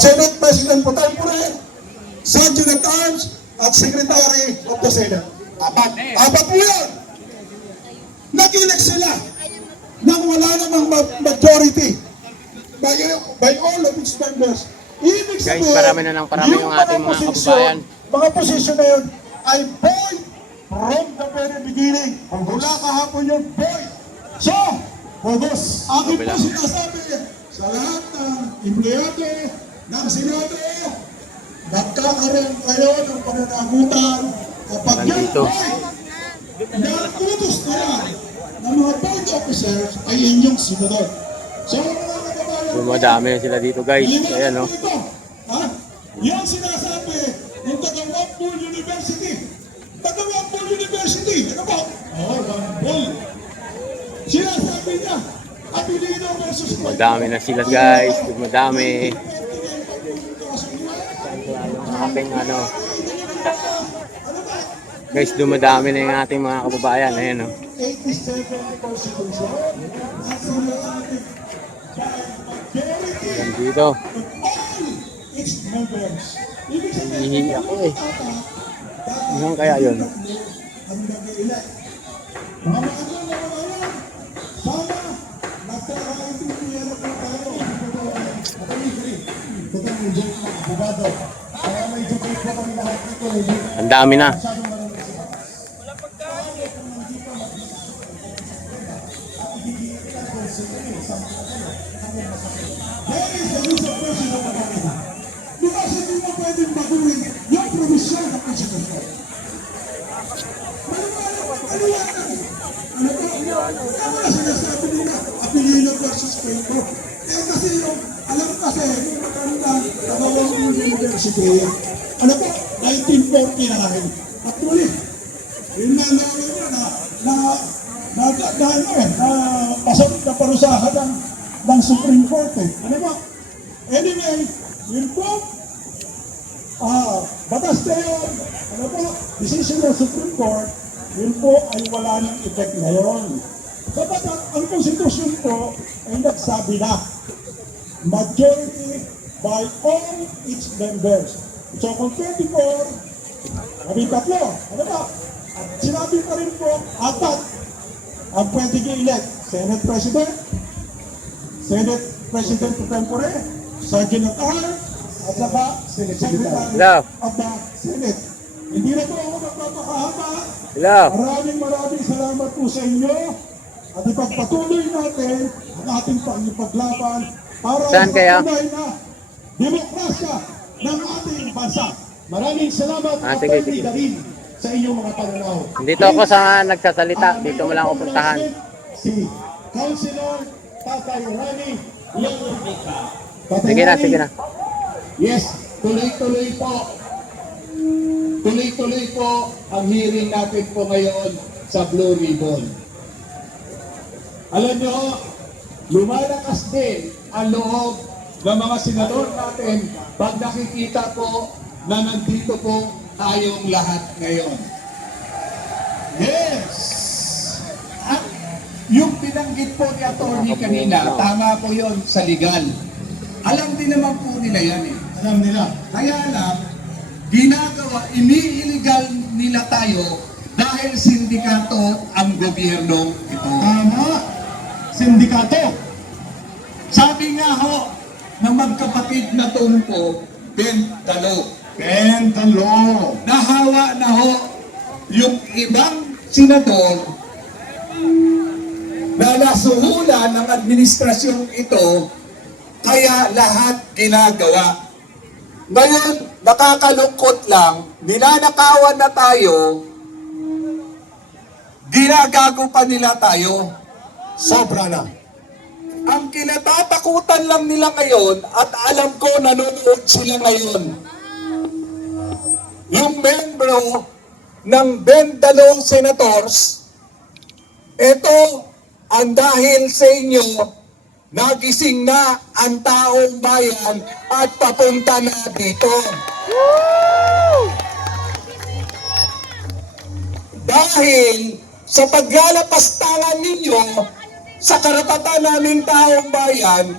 Senate President Pro Tempore, Sergeant at Arms, at Secretary of the Senate. Apat po yan. Nag-elect sila nang wala namang majority by all of its members. Ibig sabihin, guys, parami na ng parami yung ating mga kababayan. Mga posisyon na yun ay void from the very beginning. Mula kahapon yun, void. So, August, akin po sinasabi sa lahat ng empleyado ng Senado, magkakaroon kayo ng pananagutan kapag yung void na utos na yan ng mga board officers ay inyong sinunod. So, mga kababayan, Dumadami sila dito, guys. Ayan, no? Yan sinasabi ng taga-Wapol University. Taga-Wapol University. Ano ba? Wapol. Sinasabi niya, Abilino versus Dumadami na sila, guys. Dumadami. Aking ano. Guys, dumadami na yung ating mga kababayan. Ayan, no? 87 Constitution. Ayan dito. Its members. Hihingi ako eh. Saan kaya yun? Ang nag-elect. Mga kababayan, sana nagkakaintindihan na po tayo. Total enjoy mga abogado. Kaya may joke po kami lahat dito. Ang dami na. Because hindi mo pwedeng baguhin yung provision ng konstitusyon. Ano ba sinasabi nila? Abilino versus Quaker. Kasi yung, alam kasi, yung magandang Taga-Wapol University, ano po, 1940 na rin. Actually, yun na pasok na parusahan ng Supreme Court eh. Ano ba? Anyway, yun po, batas na yun, ano po, decision ng Supreme Court, yun po ay wala ng effect ngayon. Sapagat ang konstitusyon po ay nagsabi na, majority by all its members. So kung 24, kami tatlo, ano ba? At sinabi pa rin po, apat ang pwede i-elect. Senate President, Senate President Pro Tempore, Sergeant at Arms, at saka Secretary of the Senate. Hindi na po ako magpapakahaba. Maraming salamat po sa inyo. At ipagpatuloy natin ang ating paglaban para sa tunay na demokrasya ng ating bansa. Maraming salamat Sige. Darin sa inyong mga pananaw. Dito ako sa nagsasalita. Dito mo lang ako puntahan. Si Councilor Tatay Rani. Sige na. Yes, tuloy-tuloy po. Tuloy-tuloy po ang hearing natin po ngayon sa Blue Ribbon. Alam nyo, lumalakas din ang loob ng mga senador natin pag nakikita po na nandito po tayong lahat ngayon. Yes! At yung binanggit po ni Atty. kanina, tama po yon sa legal. Alam din naman po nila yan eh. Alam nila. Kaya lang, ini-illegal nila tayo dahil sindikato ang gobyerno ito. Tama. Sindikato. Sabi nga ho, ng magkapatid na tungko, Bentalo. Nahawa na ho yung ibang senador na nasuhulan ng administrasyong ito, kaya lahat ginagawa. Ngayon, nakakalungkot lang, ninanakawan na tayo, ginagago pa nila tayo. Sobra na. Ang kinatatakutan lang nila ngayon, at alam ko nanonood sila ngayon, yung membro ng 22 senators, ito ang dahil sa inyo, nagising na ang taong bayan at papunta na dito. Dahil sa paglalapastangan ninyo sa karapatan naming taong bayan,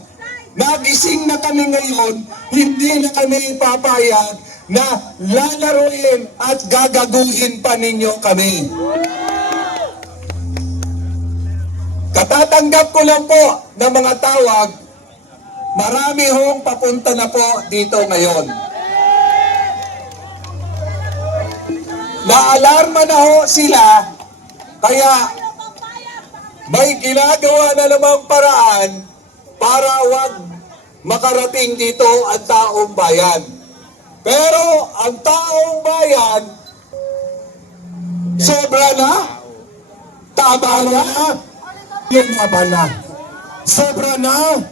nagising na kami ngayon, hindi na kami papayag na lalaruin at gagaguhin pa ninyo kami. Katatanggap ko lang po ng mga tawag, marami hong papunta na po dito ngayon. Naalarma na ho sila, kaya may ginagawa na namang paraan para wag makarating dito ang taong bayan. Pero ang taong bayan, sobra na, tama na, lumaban na. Sobra na,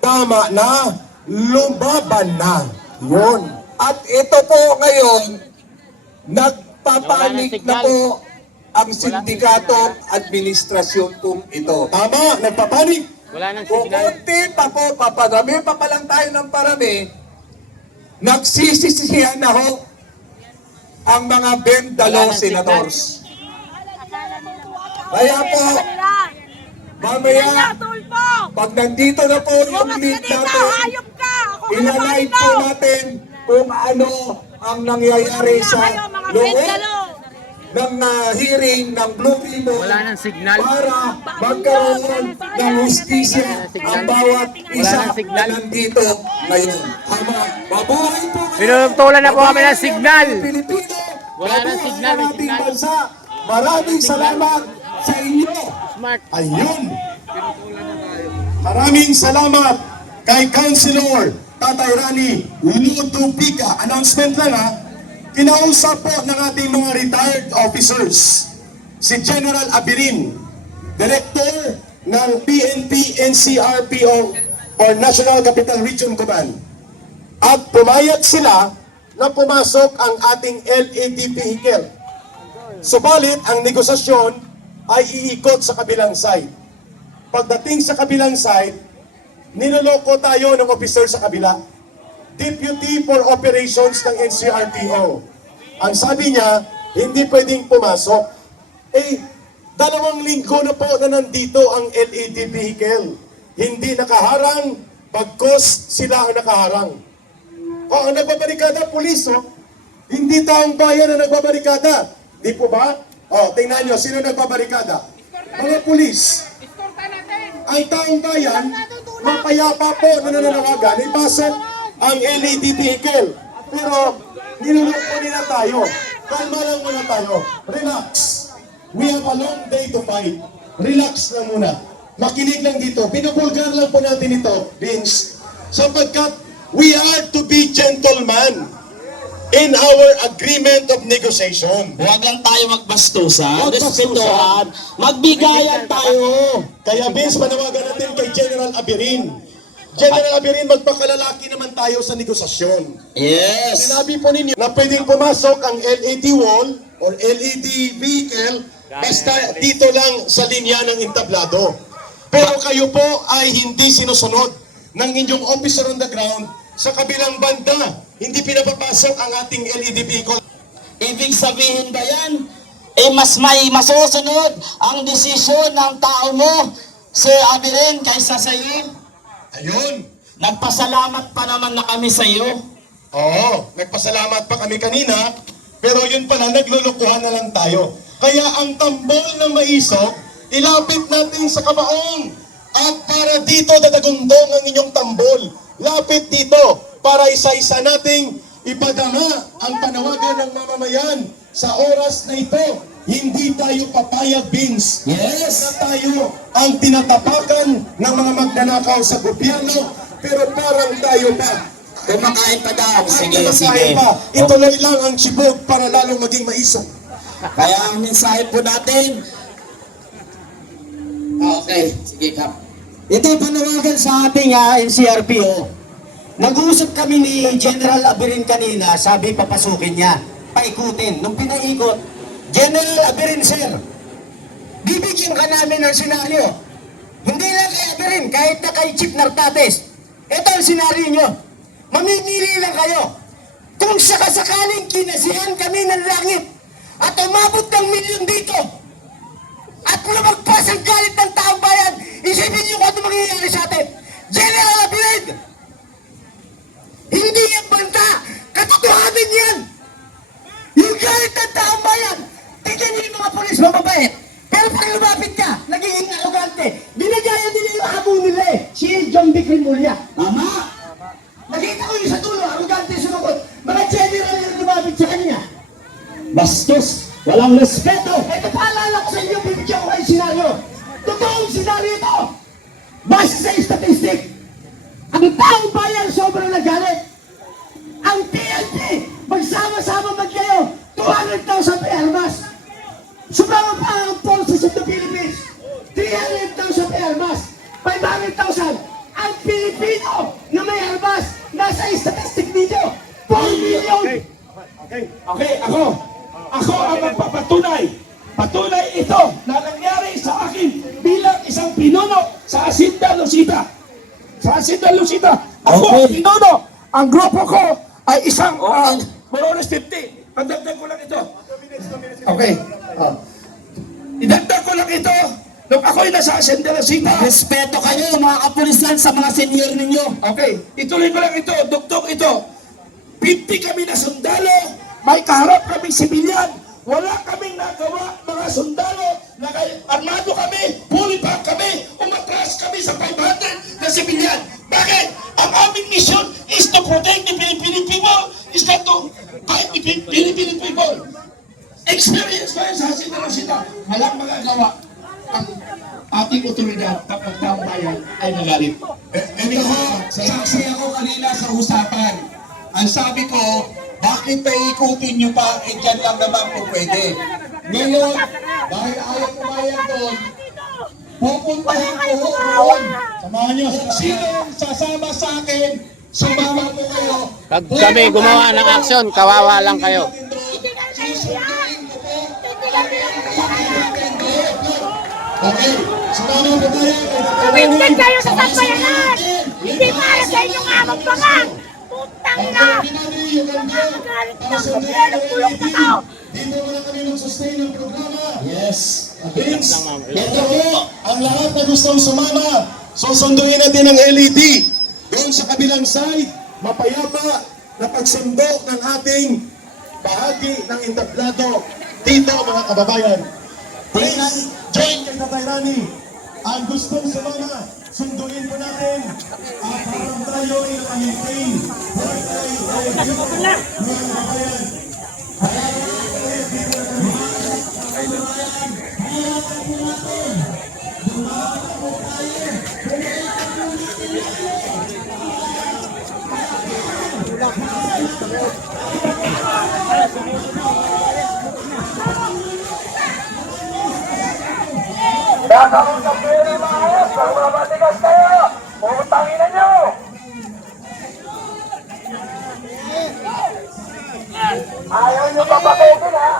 tama na, lumaban na. Yun. At ito po ngayon, nagpapanik na po ang sindikatong administrasyon pong ito. Tama, nagpapanik. Wala nang signal. Kukunti pa po, paparami pa lang tayo ng parami, nagsisisihan na ho ang mga bendalo senators. Kaya po, mamaya, pag nandito na po yung meet natin, ilalive po natin kung ano ang nangyayari sa loob ng hearing ng Blue Ribbon Wala nang signal. para magkaroon ng justisya ang bawat isa na nandito ngayon. Ama, mabuhay po kayo! Pinutultulan na po kami ng signal. Pilipino! Wala nang Mabuhay signal, ang may ating signal. bansa! Maraming salamat sa inyo! Smart. Ayun! Maraming salamat kay Councilor Tatay Rani Lutupica. Announcement lang ha. Kinausap po ng ating mga retired officers si General Abirin, Director ng PNP NCRPO or National Capital Region Command. At pumayag sila na pumasok ang ating LAD vehicle. Subalit, ang negosasyon ay iikot sa kabilang side. Pagdating sa kabilang side, niloloko tayo ng officer sa kabila. Deputy for Operations ng NCRPO. Ang sabi niya, hindi pwedeng pumasok. Eh, 2 linggo na po na nandito ang LAD vehicle. Hindi nakaharang, pagkos sila ang nakaharang. O, ang nagbabarikada, pulis, oh. Hindi taong bayan na nagbabarikada. Di po ba? O, tingnan nyo, sino nagbabarikada? Mga pulis. Ang taong bayan, mapayapa po na nananawagan, ipasok ang LAD vehicle. Pero, niluloko nila tayo. Kalma lang muna tayo. Relax. We have a long day to fight. Relax lang muna. Makinig lang dito. Binubulgar lang po natin ito, Vince. Sapagkat we are to be gentlemen in our agreement of negotiation. Huwag lang tayo magbastusan, Huwag respetuhan, magbigayan tayo. Kaya Vince, manawagan natin kay General Abirin. General Abirin, magpakalalaki naman tayo sa negosasyon. Yes. Sinabi po ninyo na pwedeng pumasok ang LED wall or LED vehicle basta dito lang sa linya ng entablado. Pero kayo po ay hindi sinusunod ng inyong officer on the ground sa kabilang banda. Hindi pinapapasok ang ating LED vehicle. Ibig sabihin ba yan, mas may masusunod ang desisyon ng tao mo, Sir Abirin, kaysa sa iyo? Ayun. Nagpasalamat pa naman na kami sa iyo. Oo, nagpasalamat pa kami kanina, pero yun pala, naglulukuhan na lang tayo. Kaya ang tambol ng maisok, ilapit natin sa kabaong. At para dito dadagundong ang inyong tambol. Lapit dito para isa-isa nating ipadama ang panawagan ng mamamayan sa oras na ito. Hindi tayo papayag, Vince. Yes. Na tayo ang tinatapakan ng mga magnanakaw sa gobyerno, pero parang tayo pa. Kumakain pa daw. Sige, Parang sige. tayo pa. Ituloy lang ang sibog para lalong maging maisok. Kaya ang mensahe po natin, okay, sige Kap. Ito panawagan sa ating NCRPO. Nag-uusap kami ni General Abirin kanina, sabi papasukin niya, paikutin. Nung pinaikot, General Abirin, sir, bibigyan ka namin ng senaryo. Hindi lang kay Abirin, kahit na kay Chief Nartates. Ito ang senaryo nyo. Mamimili lang kayo. Kung sakasakaling kinasihan kami ng langit at umabot ng milyon dito, at lumagpas ang galit ng taong bayan, isipin niyo kung ano mangyayari sa atin. General Abirin! Hindi yan banta! Katotohanan yan! Yung galit ng taong bayan! Tignan niyo yung mga polis mababait! Pero pag lumapit ka, nagiging arrogante! Binagaya nila yung amo nila eh! Si John Vic Rimulya! Tama! Nakita ko yung sa dulo, arrogante sumagot! Mga general yung lumapit sa kanya! Bastos! Walang respeto! Ito paalala ko sa inyo, bibigyan ko kayo senaryo! Totoong senaryo ito! Base sa statistic! Ang taong bayan sobrang nagalit! Ang PNP, magsama-sama man kayo, 200,000 per armas! Sumama pa ang forces of the Philippines, 300,000 per armas! 500,000! Ang Pilipino na may armas, nasa statistic ninyo, 4 million! Okay, ako ang magpapatunay. Patunay ito na nangyari sa akin bilang isang pinuno sa Hacienda Lucita. Sa Hacienda Lucita, ako ang pinuno. Ang grupo ko ay isang Morones 50. Pagdagdag ko lang ito. Okay. Idagdag ko lang ito. Nung ako'y nasa Hacienda Lucita. Respeto kayo mga kapulisan sa mga senior ninyo. Okay, ituloy ko lang ito, dugtong ito. 50 kami na sundalo, may kaharap kaming sibilyan, wala kaming nagawa mga sundalo, armado kami, fully packed kami, umatras kami sa 500 na sibilyan. Bakit? Ang aming mission is to protect the Filipino people, is not to fight the Filipino people. Experience ko yun sa Hacienda, walang magagawa. Ang ating otoridad kapag taong bayan ay nagalit. Saksi ako kanina sa usapan. Ang sabi ko, bakit paikutin nyo pa? Eh, dyan lang naman po pwede. Ngayon, dahil ayaw pumayag doon, pupuntahin ko roon. Samahan nyo. Sino sasama sa akin? Sumama po kayo. Pag kami gumawa ng aksyon, kawawa lang kayo. Okay, sumama po kayo. Tumigil kayo sa sampayanan! Hindi para sa inyong amang pangang! Putang na! Nakagalit ng gobyerno pulong na tao! Dito mo na kami mag-sustain ng programa. Yes. Vince, ito po, ang lahat na gustong sumama, susunduin natin ang LED. Doon sa kabilang side, mapayapa na pagsundok ng ating bahagi ng entablado. Dito mga kababayan. Please, join kay Tatay Rani. Ang gustong sumama, sunduin po natin. Parang tayo ay nakamintain. Mga kababayan. Nakausap ko yun yung mga ayos, pag mabatigas kayo, putangin na nyo! Ayaw nyo papakutin ha?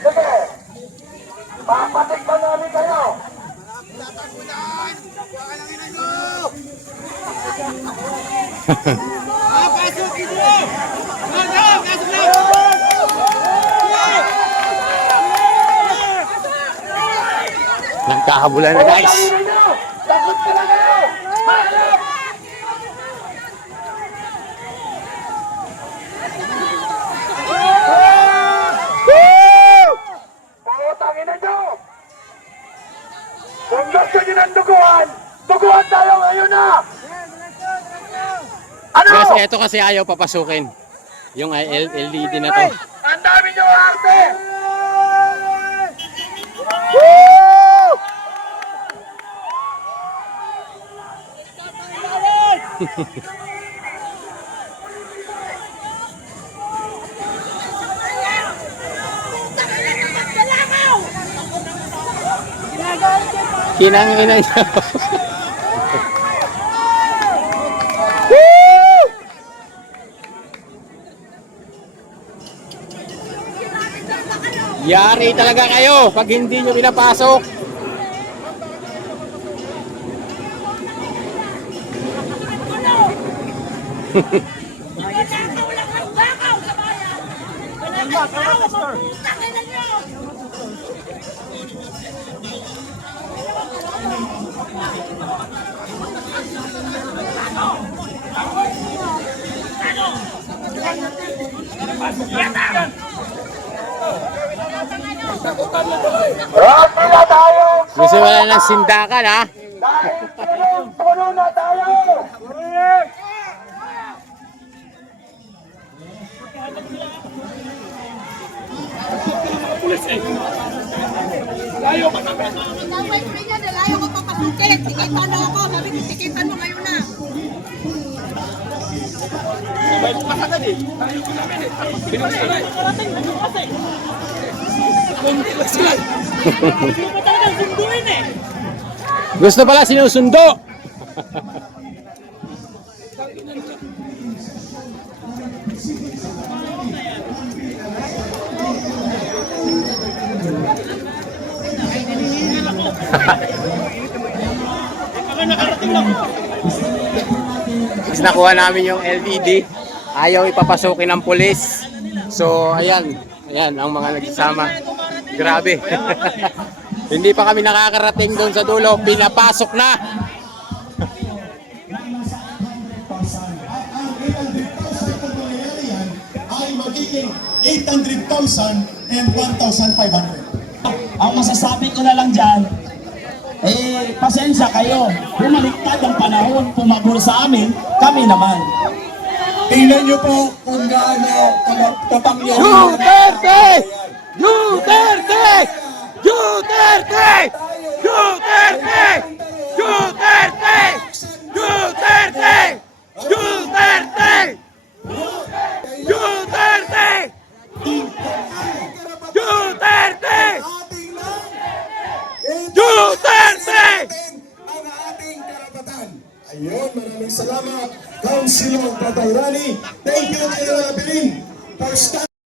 Sige, papatikman namin kayo! Nagkakabulan na guys. Takot ka na kayo! Halap! Putangin na nyo! Kung gusto nyo ng duguhan tayo ngayon na! Ano? Kasi ito kasi ayaw papasukin. Yung LED na to. Ang dami nyo arte! Kinang ina niyo. Yari talaga kayo pag hindi nyo pinapasok. Nagkakaw lang ng bakaw sa bayan! Nagkakaw, putangin na nyo! Gusto wala ng sindakan, ha? Puno na tayo! Naway ko rin yan, ayaw ko papasukit. Tikitan na ako, sabi ko, tikitan mo ngayon na. Gusto pala sinusundo. Mas nakuha namin yung LED. Ayaw ipapasukin ng pulis. So, ayan. Ayan ang mga nagsasama. Grabe. Hindi pa kami nakakarating doon sa dulo. Pinapasok na. Ay magiging 800,000 and 1,500. Ang masasabi ko na lang dyan, pasensya kayo. Bumaliktad ang panahon, pumagul sa amin, kami naman. Tingnan niyo po kung gaano kapangyarihan. Duterte! Duterte! Duterte! Duterte! Duterte! Duterte! Duterte! Duterte! Duterte! Duterte! Ang ating karapatan. Ayun, maraming salamat, Councilor Tatay Rani. Thank you, General Abilin, for